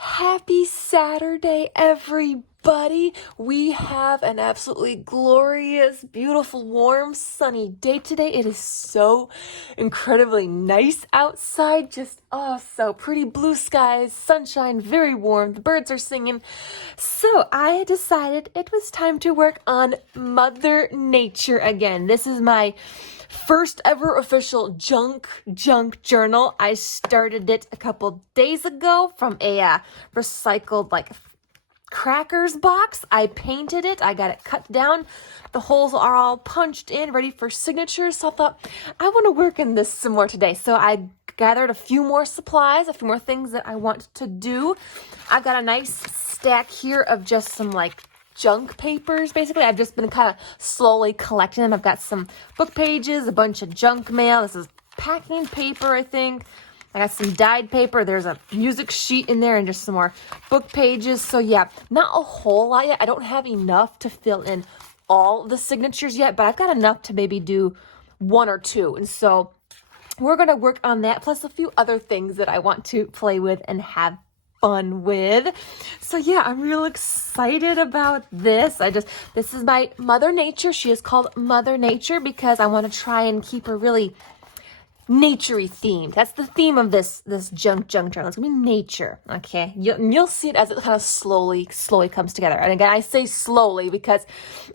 Happy Saturday, everybody. We have an absolutely glorious, beautiful, warm, sunny day today. It is so incredibly nice outside. Just, so pretty. Blue skies, sunshine, very warm. The birds are singing. So I decided it was time to work on Mother Nature again. This is my first ever official junk journal. I started it a couple days ago from a recycled crackers box. I painted it. I got it cut down. The holes are all punched in, ready for signatures. So I thought I want to work in this some more today. So I gathered a few more supplies, a few more things that I want to do. I've got a nice stack here of just some junk papers. Basically, I've just been kind of slowly collecting them. I've got some book pages, a bunch of junk mail. This is packing paper, I think. I got some dyed paper. There's a music sheet in there and just some more book pages. So yeah, not a whole lot yet. I don't have enough to fill in all the signatures yet, but I've got enough to maybe do one or two. And so we're going to work on that, plus a few other things that I want to play with and have fun with. So yeah, I'm real excited about this. This is my Mother Nature. She is called Mother Nature because I want to try and keep her really nature-y themed. That's the theme of this junk journal. It's gonna be nature. Okay, you'll see it as it kind of slowly comes together. And again, I say slowly because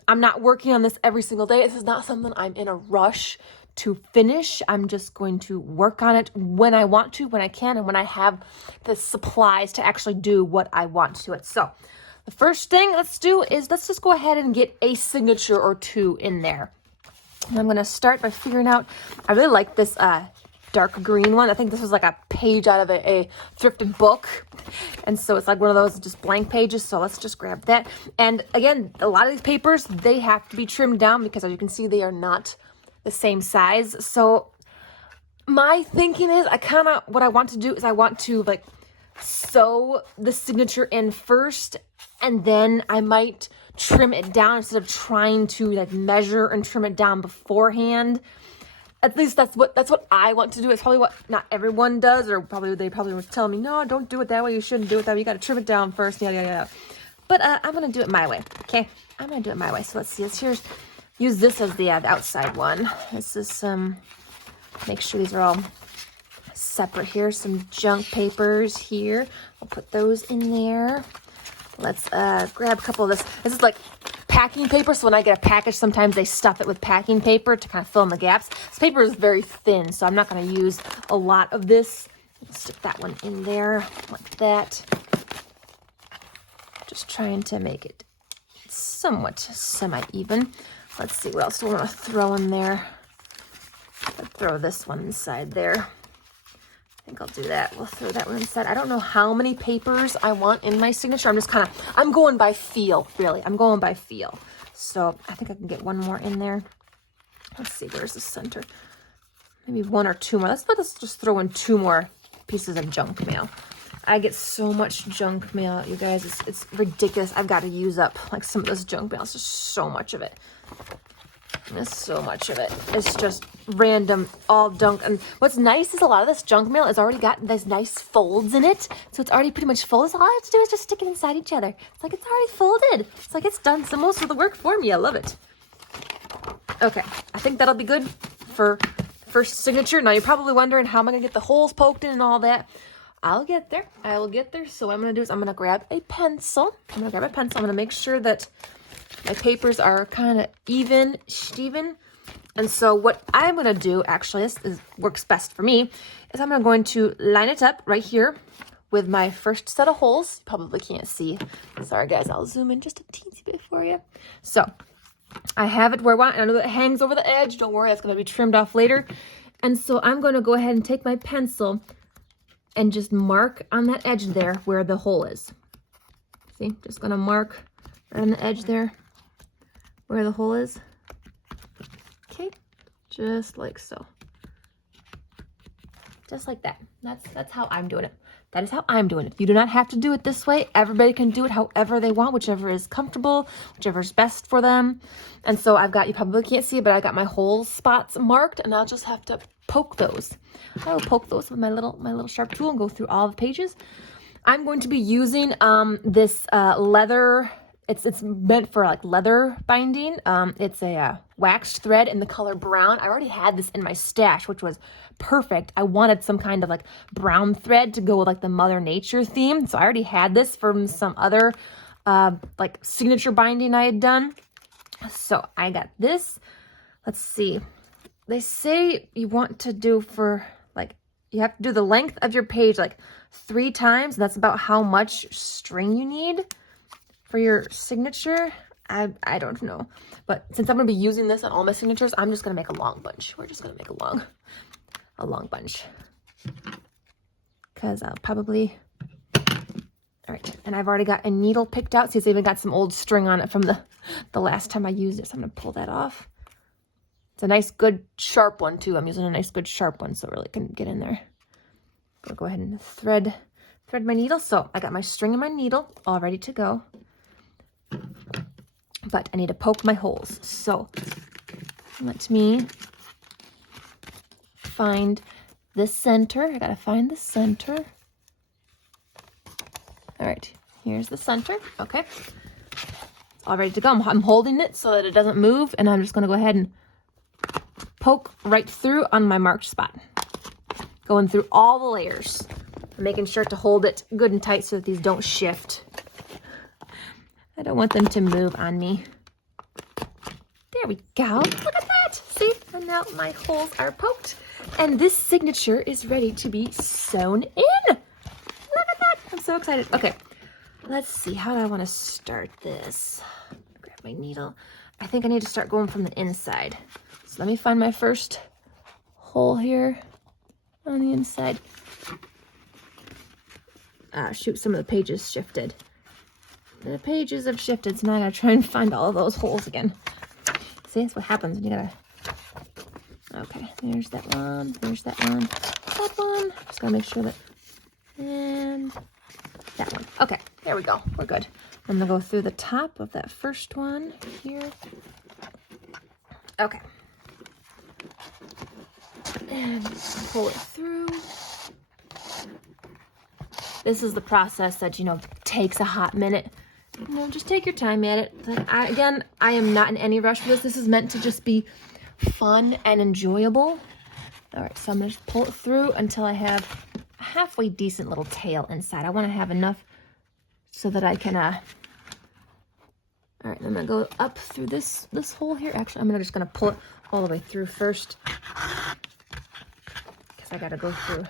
I'm not working on this every single day. This is not something I'm in a rush to finish. I'm just going to work on it when I want to, when I can, and when I have the supplies to actually do what I want to it. So the first thing let's do is let's just go ahead and get a signature or two in there. And I'm going to start by figuring out, I really like this dark green one. I think this was like a page out of a thrifted book. And so it's like one of those just blank pages. So let's just grab that. And again, a lot of these papers, they have to be trimmed down because as you can see, they are not the same size. So my thinking is what I want to do is I want to sew the signature in first, and then I might trim it down instead of trying to measure and trim it down beforehand. At least that's what I want to do. It's probably what not everyone does, or they probably were telling me, no, don't do it that way. You shouldn't do it that way. You got to trim it down first. Yeah. But I'm gonna do it my way. Okay, I'm gonna do it my way. So let's see. Use this as the outside one. This is make sure these are all separate here. Some junk papers here. I'll put those in there. Let's grab a couple of this. This is like packing paper. So when I get a package, sometimes they stuff it with packing paper to kind of fill in the gaps. This paper is very thin, so I'm not going to use a lot of this. Let's stick that one in there like that. Just trying to make it somewhat semi-even. Let's see, what else do we want to throw in there? I'll throw this one inside there. I think I'll do that. We'll throw that one inside. I don't know how many papers I want in my signature. I'm going by feel, really. I'm going by feel. So I think I can get one more in there. Let's see, where's the center? Maybe one or two more. Let's just throw in two more pieces of junk mail. I get so much junk mail, you guys. It's ridiculous. I've got to use up some of this junk mail. It's just so much of it. There's so much of it. It's just random, all junk. And what's nice is a lot of this junk mail has already got these nice folds in it. So it's already pretty much folded. So all I have to do is just stick it inside each other. It's like it's already folded. It's like it's done some most of the work for me. I love it. Okay, I think that'll be good for first signature. Now you're probably wondering how am I going to get the holes poked in and all that. I'll get there. I will get there. So what I'm going to do is I'm going to grab a pencil. I'm going to make sure that my papers are kind of even, Steven. And so what I'm going to do, actually, this works best for me, is I'm going to line it up right here with my first set of holes. You probably can't see. Sorry, guys. I'll zoom in just a teensy bit for you. So I have it where I want. I know that it hangs over the edge. Don't worry. That's going to be trimmed off later. And so I'm going to go ahead and take my pencil and just mark on that edge there where the hole is. See? Just going to mark right on the edge there where the hole is. Okay, just like so. Just like that. That's how I'm doing it. That is how I'm doing it. You do not have to do it this way. Everybody can do it however they want, whichever is comfortable, whichever is best for them. And so you probably can't see it, but I got my hole spots marked, and I'll just have to poke those. I will poke those with my little sharp tool and go through all the pages. I'm going to be using this leather. It's meant for like leather binding. It's a waxed thread in the color brown. I already had this in my stash, which was perfect. I wanted some kind of like brown thread to go with like the Mother Nature theme. So I already had this from some other like signature binding I had done. So I got this. Let's see. They say you want to do for like, you have to do the length of your page like 3 times. That's about how much string you need for your signature. I don't know. But since I'm going to be using this on all my signatures, I'm just going to make a long bunch. We're just going to make a long bunch. Because I'll probably... All right, and I've already got a needle picked out. See, it's even got some old string on it from the last time I used it. So I'm going to pull that off. It's a nice, good, sharp one, too. I'm using a nice, good, sharp one, so it really can get in there. I'll go ahead and thread my needle. So I got my string and my needle all ready to go. But I need to poke my holes. So let me find the center. I got to find the center. All right, here's the center. Okay, it's all ready to go. I'm holding it so that it doesn't move, and I'm just going to go ahead and poke right through on my marked spot. Going through all the layers. I'm making sure to hold it good and tight so that these don't shift. I don't want them to move on me. There we go. Look at that. See? And now my holes are poked, and this signature is ready to be sewn in. Look at that. I'm so excited. Okay, let's see. How do I want to start this? Grab my needle. I think I need to start going from the inside. So let me find my first hole here on the inside. Shoot, some of the pages shifted. The pages have shifted, so now I gotta try and find all of those holes again. See, that's what happens when you gotta... Okay, there's that one, there's that one, that one. Just gotta make sure that... And that one. Okay, there we go. We're good. I'm gonna go through the top of that first one here. Okay. And pull it through. This is the process that, you know, takes a hot minute. You know, just take your time at it. Again, I am not in any rush for this. This is meant to just be fun and enjoyable. All right, so I'm gonna just pull it through until I have a halfway decent little tail inside. I want to have enough so that I can, all right, I'm gonna go up through this hole here. Actually, I'm just gonna pull it all the way through first, because I gotta go through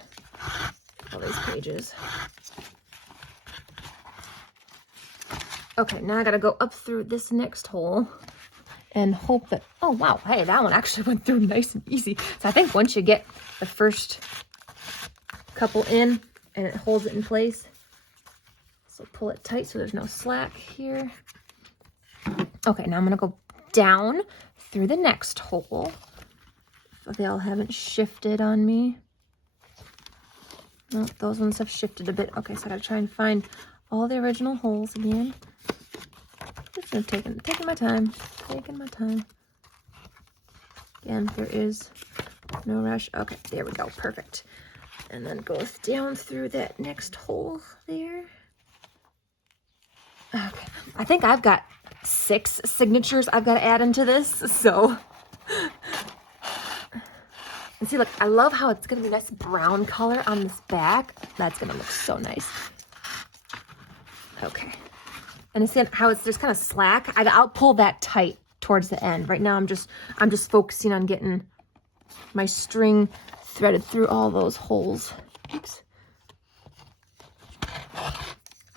all these pages. Okay, now I gotta go up through this next hole and hope that, oh wow, hey, that one actually went through nice and easy. So I think once you get the first couple in and it holds it in place, so pull it tight so there's no slack here. Okay, now I'm gonna go down through the next hole. If they all haven't shifted on me. No, those ones have shifted a bit. Okay, so I gotta try and find all the original holes again. Just taking my time. Taking my time. Again, there is no rush. Okay, there we go. Perfect. And then go down through that next hole there. Okay. I think I've got 6 signatures I've got to add into this, so. And see, look, I love how it's going to be a nice brown color on this back. That's going to look so nice. Okay. And see how it's just kind of slack? I'll pull that tight towards the end. Right now, I'm just focusing on getting my string threaded through all those holes. Oops.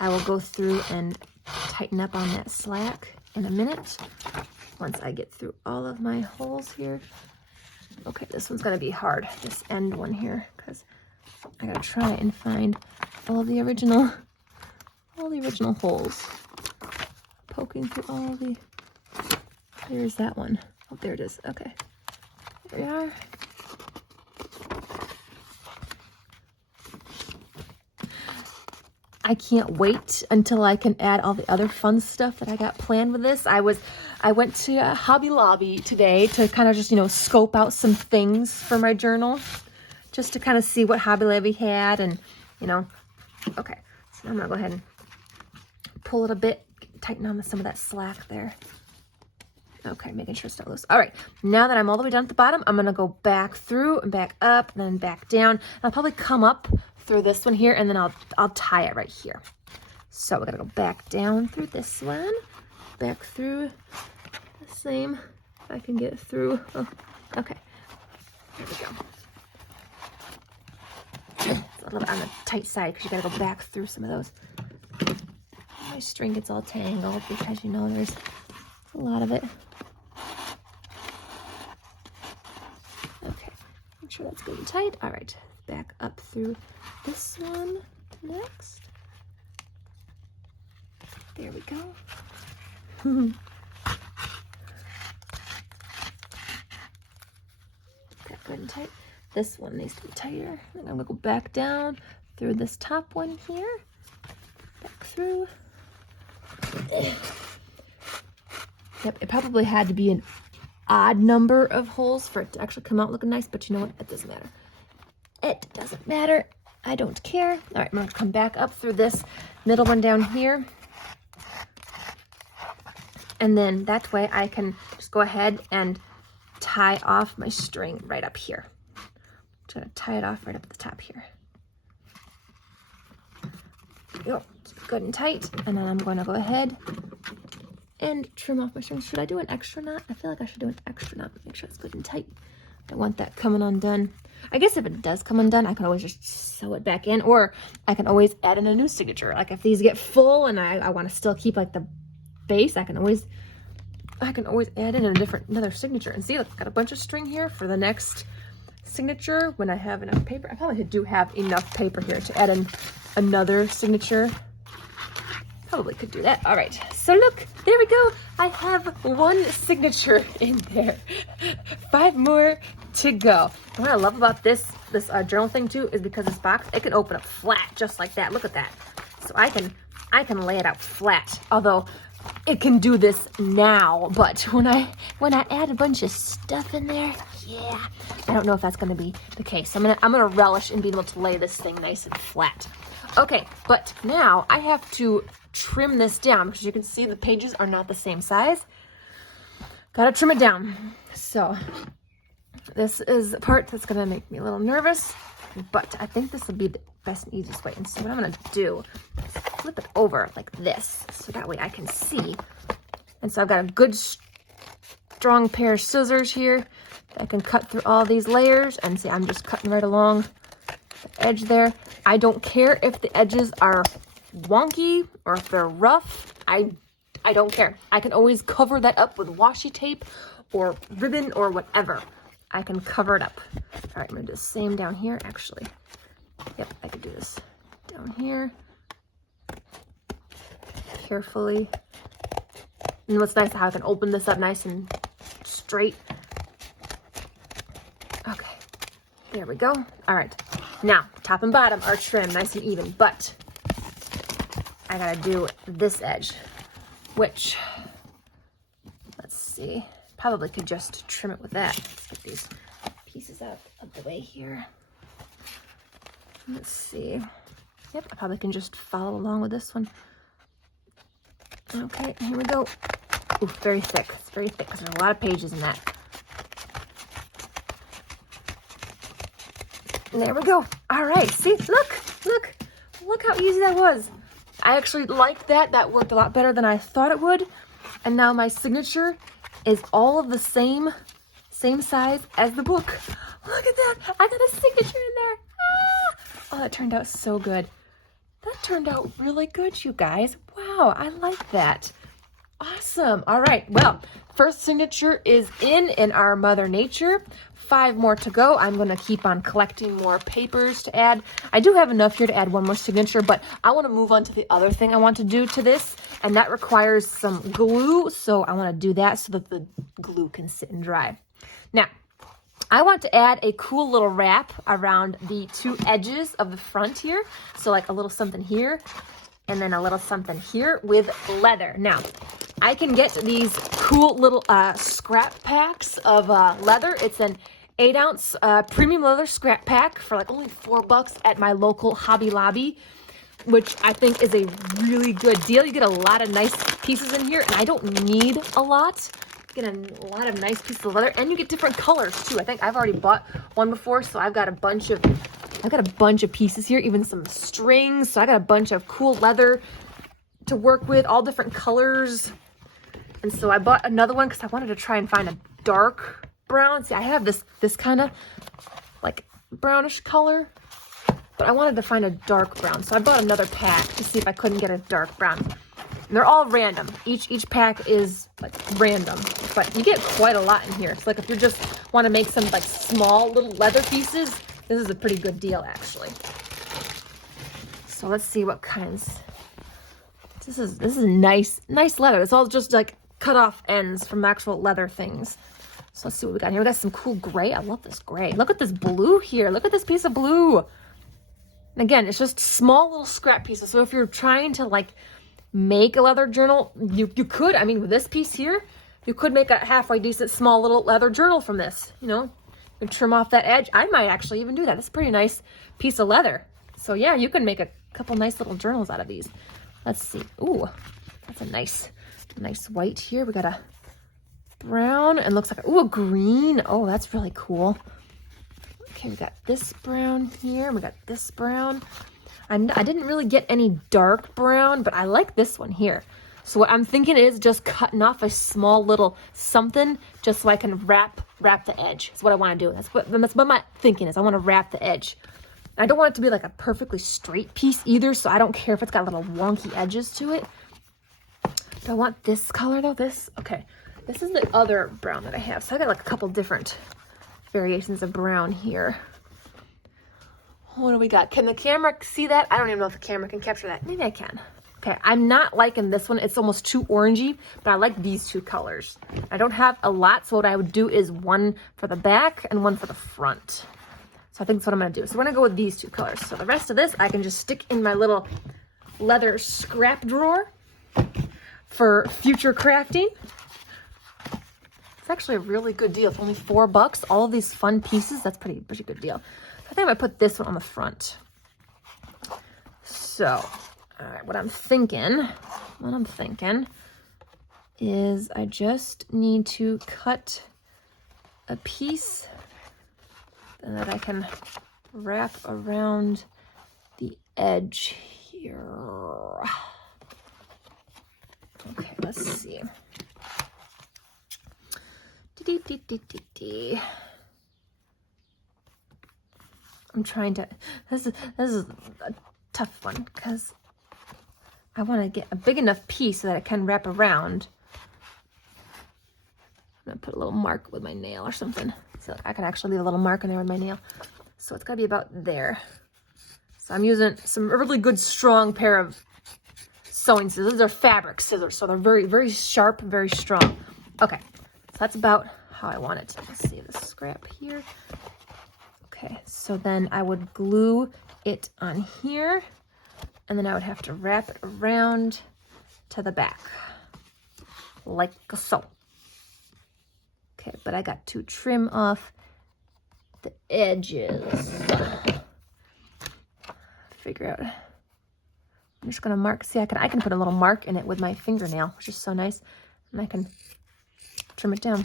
I will go through and tighten up on that slack in a minute once I get through all of my holes here. Okay, this one's gonna be hard, this end one here, because I gotta try and find all the original holes. Poking through all the, there's that one. Oh, there it is. Okay, there we are. I can't wait until I can add all the other fun stuff that I got planned with this. I went to Hobby Lobby today to kind of just, you know, scope out some things for my journal, just to kind of see what Hobby Lobby had, and, you know, okay. So I'm gonna go ahead and pull it a bit, tighten on some of that slack there. Okay, making sure it's not loose. All right, now that I'm all the way down at the bottom, I'm gonna go back through and back up, and then back down. I'll probably come up through this one here, and then I'll tie it right here. So we're gonna go back down through this one, back through the same. If I can get through. Oh, okay, there we go. It's a little bit on the tight side because you gotta go back through some of those. My string gets all tangled because you know there's a lot of it. Okay, make sure that's good and tight. All right, back up through this one next. There we go. That good and tight. This one needs to be tighter. I'm gonna go back down through this top one here. Back through. Yep, it probably had to be an odd number of holes for it to actually come out looking nice, but you know what? It doesn't matter. It doesn't matter. I don't care. All right, I'm gonna come back up through this middle one down here. And then that way I can just go ahead and tie off my string right up here. Just gonna tie it off right up at the top here. There we go. It's good and tight. And then I'm gonna go ahead and trim off my string. Should I do an extra knot? I feel like I should do an extra knot. Make sure it's good and tight. I want that coming undone. I guess if it does come undone, I can always just sew it back in, or I can always add in a new signature. Like if these get full and I want to still keep like the base, I can always add in another signature. And see, look, I've got a bunch of string here for the next signature when I have enough paper. I probably do have enough paper here to add in another signature. Probably could do that. All right, so look, there we go. I have one signature in there. 5 more to go. And what I love about this journal thing too is because this box, it can open up flat just like that. Look at that. So I can lay it out flat. Although it can do this now, but when I add a bunch of stuff in there, yeah, I don't know if that's going to be the case. I'm gonna relish in being able to lay this thing nice and flat. Okay, but now I have to trim this down because you can see the pages are not the same size. Gotta trim it down. So this is the part that's gonna make me a little nervous, but I think this will be the best and easiest way. And so what I'm gonna do is flip it over like this, so that way I can see. And so I've got a good strong pair of scissors here. I can cut through all these layers, and see, I'm just cutting right along the edge there. I don't care if the edges are wonky or if they're rough. I don't care. I can always cover that up with washi tape or ribbon or whatever. I can cover it up. All right, I'm gonna do the same down here, actually. Yep, I could do this down here. Carefully. And what's nice is how I can open this up nice and straight. Okay, there we go. All right, now top and bottom are trimmed nice and even, but I gotta do this edge, which, let's see, probably could just trim it with that. Let's get these pieces out of the way here. Let's see. Yep, I probably can just follow along with this one. Okay, here we go. Ooh, very thick. It's very thick because there's a lot of pages in that. And there we go. All right, see, look how easy that was. I actually liked that. That worked a lot better than I thought it would. And now my signature is all of the same size as the book. Look at that. I got a signature in there. Ah! Oh, that turned out so good. That turned out really good, you guys. Wow, I like that. Awesome. All right, well, first signature is in our Mother Nature. 5 more to go. I'm going to keep on collecting more papers to add. I do have enough here to add one more signature, but I want to move on to the other thing I want to do to this, and that requires some glue, so I want to do that so that the glue can sit and dry. Now, I want to add a cool little wrap around the 2 edges of the front here, so like a little something here, and then a little something here with leather. Now, I can get these cool little scrap packs of leather. It's an 8-ounce premium leather scrap pack for like only $4 at my local Hobby Lobby. which I think is a really good deal. You get a lot of nice pieces in here, and I don't need a lot. You get a lot of nice pieces of leather, and you get different colors too. I think I've already bought one before, so I've got a bunch of pieces here, even some strings. So I got a bunch of cool leather to work with, all different colors. And so I bought another one because I wanted to try and find a dark brown. See, I have this kind of like brownish color, but I wanted to find a dark brown. So I bought another pack to see if I couldn't get a dark brown. And they're all random. Each pack is like random, but you get quite a lot in here. So like if you just want to make some like small little leather pieces, this is a pretty good deal actually. So let's see what kinds. This is nice leather. It's all just like cut off ends from actual leather things. So let's see what we got here. We got some cool gray. I love this gray. Look at this blue here. Look at this piece of blue. And again, it's just small little scrap pieces. So if you're trying to like make a leather journal, you could. I mean, with this piece here, you could make a halfway decent small little leather journal from this. You know, you trim off that edge. I might actually even do that. It's a pretty nice piece of leather. So yeah, you can make a couple nice little journals out of these. Let's see. Ooh, that's a nice white here. We got a brown and looks like a green. Oh, that's really cool. Okay, we got this brown here. We got this brown. I didn't really get any dark brown, but I like this one here. So what I'm thinking is just cutting off a small little something just so I can wrap the edge. That's what I want to do. That's what my thinking is. I want to wrap the edge. I don't want it to be like a perfectly straight piece either, so I don't care if it's got little wonky edges to it. Do I want this color though? Okay. This is the other brown that I have. So I got like a couple different variations of brown here. What do we got? Can the camera see that? I don't even know if the camera can capture that. Maybe I can. Okay, I'm not liking this one. It's almost too orangey, but I like these two colors. I don't have a lot, so what I would do is one for the back and one for the front. So I think that's what I'm gonna do. So we're gonna go with these two colors. So the rest of this, I can just stick in my little leather scrap drawer for future crafting. It's actually a really good deal. It's only $4. All of these fun pieces, that's pretty good deal. I think I might put this one on the front. So, all right, what I'm thinking is I just need to cut a piece that I can wrap around the edge here. Okay, let's see. I'm trying to, this is a tough one because I want to get a big enough piece so that it can wrap around. I'm gonna put a little mark with my nail or something. So I can actually leave a little mark in there with my nail. So it's gotta be about there. So I'm using some really good strong pair of sewing scissors. They're fabric scissors, so they're very, very sharp, very strong. Okay, so that's about how I want it. Let's see the scrap here. Okay, so then I would glue it on here, and then I would have to wrap it around to the back, like so. Okay, but I got to trim off the edges. Figure out. I'm just gonna mark. See, I can put a little mark in it with my fingernail, which is so nice, and I can trim it down.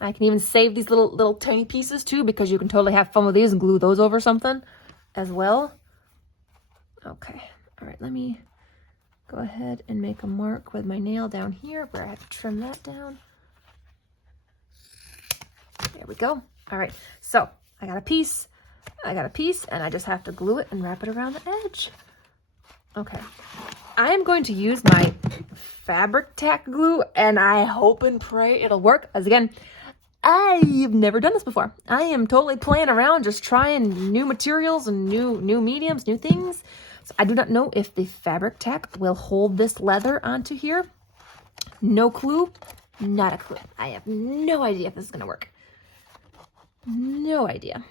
I can even save these little tiny pieces too, because you can totally have fun with these and glue those over something as well. Okay, all right, let me go ahead and make a mark with my nail down here where I have to trim that down. There we go. All right, so I got a piece, and I just have to glue it and wrap it around the edge. Okay, I am going to use my fabric tack glue, and I hope and pray it'll work. As again, I've never done this before. I am totally playing around, just trying new materials and new mediums, new things. So I do not know if the fabric tack will hold this leather onto here. No clue, not a clue. I have no idea if this is gonna work. No idea.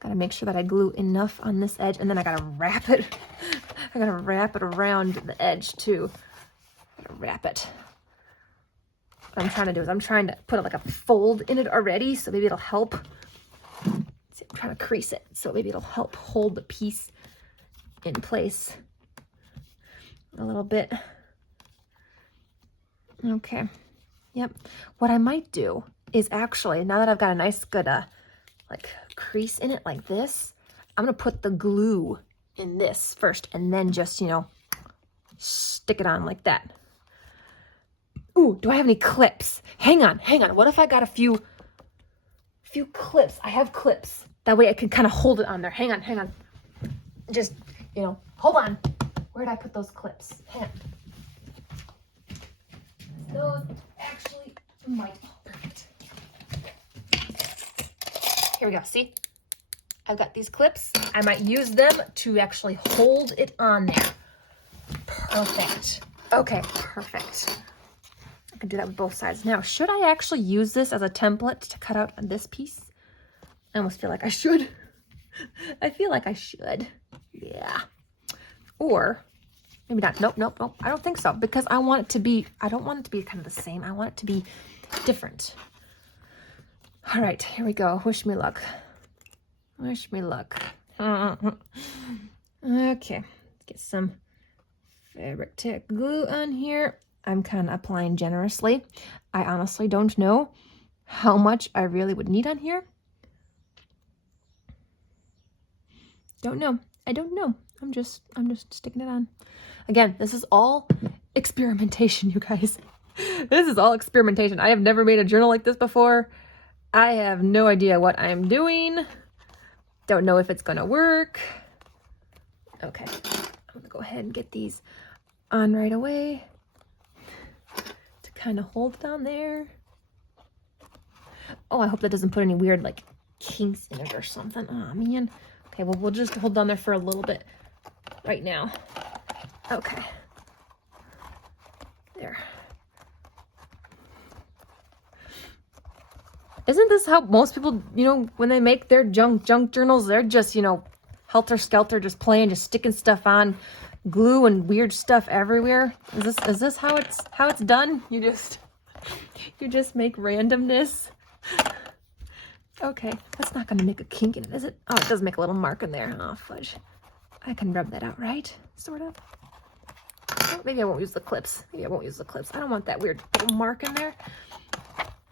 Gotta make sure that I glue enough on this edge, and then I gotta wrap it. I gotta wrap it around the edge too. I gotta wrap it. What I'm trying to do is I'm trying to put like a fold in it already, so maybe it'll help. See, I'm trying to crease it, so maybe it'll help hold the piece in place a little bit. Okay. Yep. What I might do is actually, now that I've got a nice good like crease in it like this, I'm gonna put the glue in this first and then just, you know, stick it on like that. Ooh, do I have any clips? Hang on. What if I got a few clips? I have clips. That way I can kind of hold it on there. Hang on. Just, you know, hold on. Where did I put those clips? Hang on. Those actually might. Perfect. Here we go. See? I've got these clips. I might use them to actually hold it on there. Perfect. Okay, perfect. I can do that with both sides. Now, should I actually use this as a template to cut out on this piece? I almost feel like I should. I feel like I should. Yeah. Or maybe not. Nope. I don't think so, because I want it to be, I don't want it to be kind of the same. I want it to be different. All right, here we go. Wish me luck. Wish me luck. Okay, let's get some Fabri-Tac glue on here. I'm kind of applying generously. I honestly don't know how much I really would need on here. Don't know. I don't know. I'm just sticking it on. Again, this is all experimentation, you guys. This is all experimentation. I have never made a journal like this before. I have no idea what I'm doing. Don't know if it's gonna work. Okay, I'm gonna go ahead and get these on right away to kind of hold down there. Oh, I hope that doesn't put any weird like kinks in it or something. Oh man. Okay, well, we'll just hold down there for a little bit right now. Okay. There. Isn't this how most people, you know, when they make their junk journals, they're just, you know, helter-skelter, just playing, just sticking stuff on, glue and weird stuff everywhere? Is this how it's done? You just make randomness. Okay, that's not gonna make a kink in it, is it? Oh, it does make a little mark in there. Oh, fudge. I can rub that out, right? Sort of. Oh, maybe I won't use the clips. I don't want that weird little mark in there.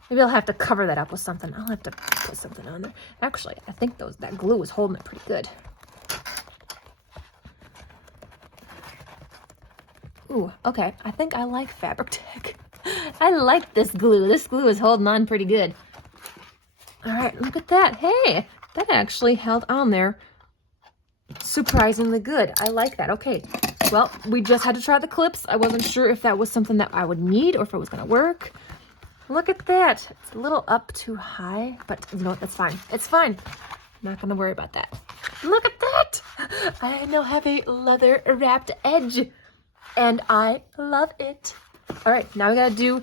Maybe I'll have to cover that up with something. I'll have to put something on there. Actually, I think that glue is holding it pretty good. Ooh, okay. I think I like Fabri-Tac. I like this glue. This glue is holding on pretty good. All right, look at that. Hey, that actually held on there surprisingly good. I like that. Okay, well, we just had to try the clips. I wasn't sure if that was something that I would need or if it was going to work. Look at that. It's a little up too high, but you know what? That's fine. It's fine. I'm not going to worry about that. Look at that. I now have a leather wrapped edge, and I love it. All right, now we got to do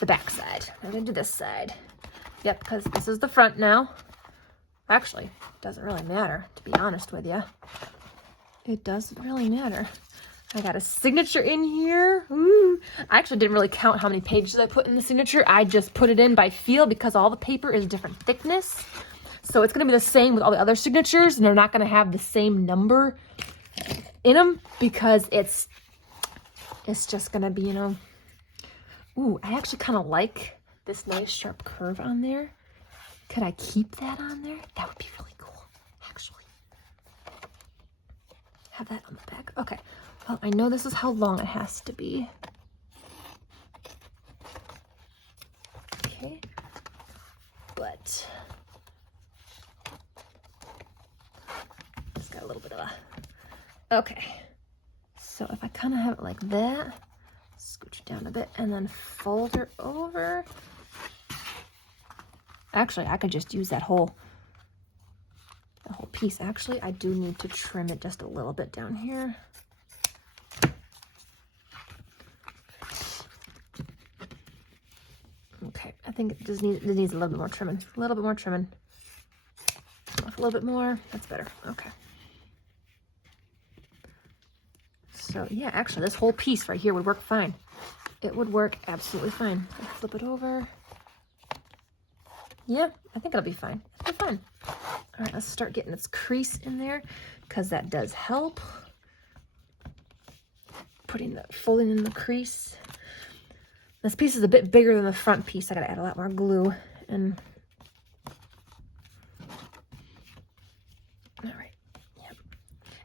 the back side. I'm going to do this side. Yep, because this is the front now. Actually, it doesn't really matter, to be honest with you. It doesn't really matter. I got a signature in here. Ooh. I actually didn't really count how many pages I put in the signature. I just put it in by feel because all the paper is different thickness. So it's going to be the same with all the other signatures, and they're not going to have the same number in them because it's just going to be, you know. Ooh, I actually kind of like this nice sharp curve on there. Could I keep that on there? That would be really cool, actually. Have that on the back. Okay. Well, I know this is how long it has to be. Okay. But it's got a little bit of a... Okay. So if I kind of have it like that, scooch it down a bit, and then fold her over. Actually, I could just use the whole piece. Actually, I do need to trim it just a little bit down here. Okay, I think it needs a little bit more trimming. A little bit more trimming. A little bit more. That's better. Okay. So yeah, actually, this whole piece right here would work fine. It would work absolutely fine. I'll flip it over. Yeah, I think it'll be fine. It'll be fine. All right, let's start getting this crease in there because that does help. folding in the crease. This piece is a bit bigger than the front piece. I gotta add a lot more glue. And all right, yep.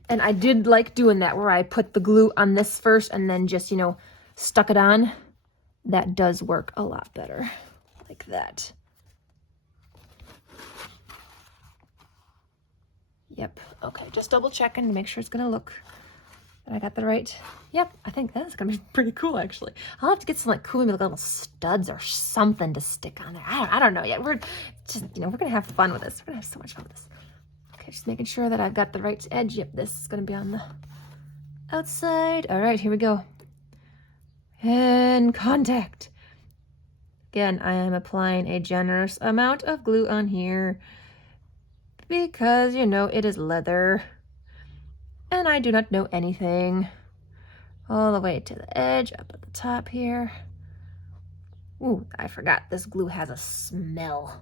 And I did like doing that where I put the glue on this first and then just, you know, stuck it on. That does work a lot better, like that. Yep, okay, just double checking to make sure it's gonna look that I got the right. Yep, I think that's gonna be pretty cool actually. I'll have to get some like cool maybe little studs or something to stick on there. I don't know yet. We're just, you know, we're gonna have fun with this. We're gonna have so much fun with this. Okay, just making sure that I've got the right edge. Yep, this is gonna be on the outside. All right, here we go. And contact. Again, I am applying a generous amount of glue on here because, you know, it is leather and I do not know anything. All the way to the edge, up at the top here. Ooh, I forgot, this glue has a smell.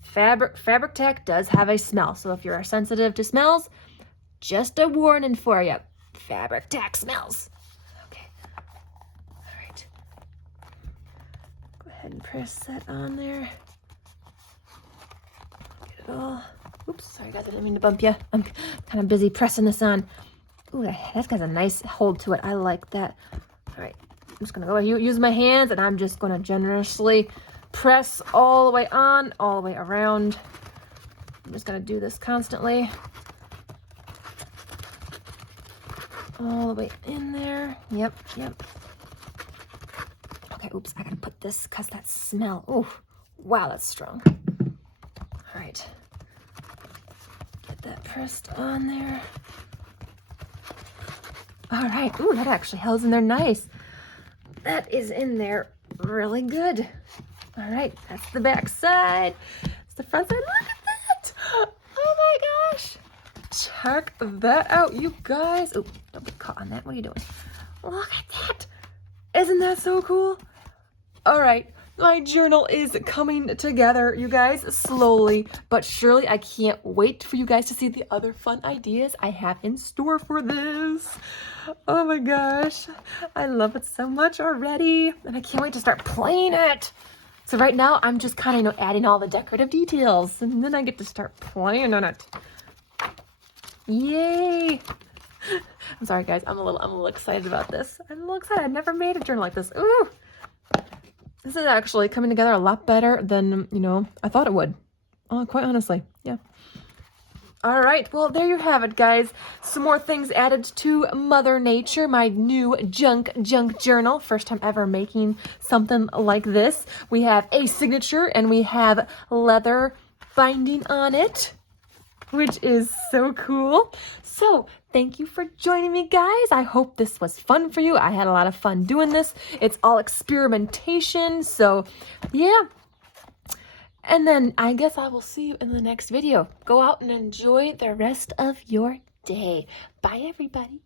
Fabric Tech does have a smell, so if you're sensitive to smells, just a warning for you. Fabric Tech smells. Okay, all right. Go ahead and press that on there. Get it all. Oops, sorry guys, I didn't mean to bump you. I'm kind of busy pressing this on. Ooh, that's got a nice hold to it. I like that. All right, I'm just gonna go ahead and use my hands and I'm just gonna generously press all the way on, all the way around. I'm just gonna do this constantly. All the way in there. Yep, yep. Okay, oops, I gotta put this because that smell. Oh, wow, that's strong. All right, get that pressed on there. All right, ooh, that actually held in there nice. That is in there really good. All right, that's the back side. It's the front side. Look at that. Oh my gosh. Check that out, you guys. Oh, don't be caught on that. What are you doing? Look at that. Isn't that so cool? All right, my journal is coming together, you guys, slowly but surely. I can't wait for you guys to see the other fun ideas I have in store for this. Oh my gosh, I love it so much already, and I can't wait to start playing it. So right now, I'm just kind of, you know, adding all the decorative details, and then I get to start playing on it. Yay! I'm sorry, guys. I'm a little excited about this. I'm a little excited. I've never made a journal like this. Ooh! This is actually coming together a lot better than, you know, I thought it would. Quite honestly, yeah. All right, well, there you have it, guys. Some more things added to Mother Nature, my new junk journal. First time ever making something like this. We have a signature and we have leather binding on it, which is so cool. So thank you for joining me, guys. I hope this was fun for you. I had a lot of fun doing this. It's all experimentation, so yeah. And then I guess I will see you in the next video. Go out and enjoy the rest of your day. Bye, everybody.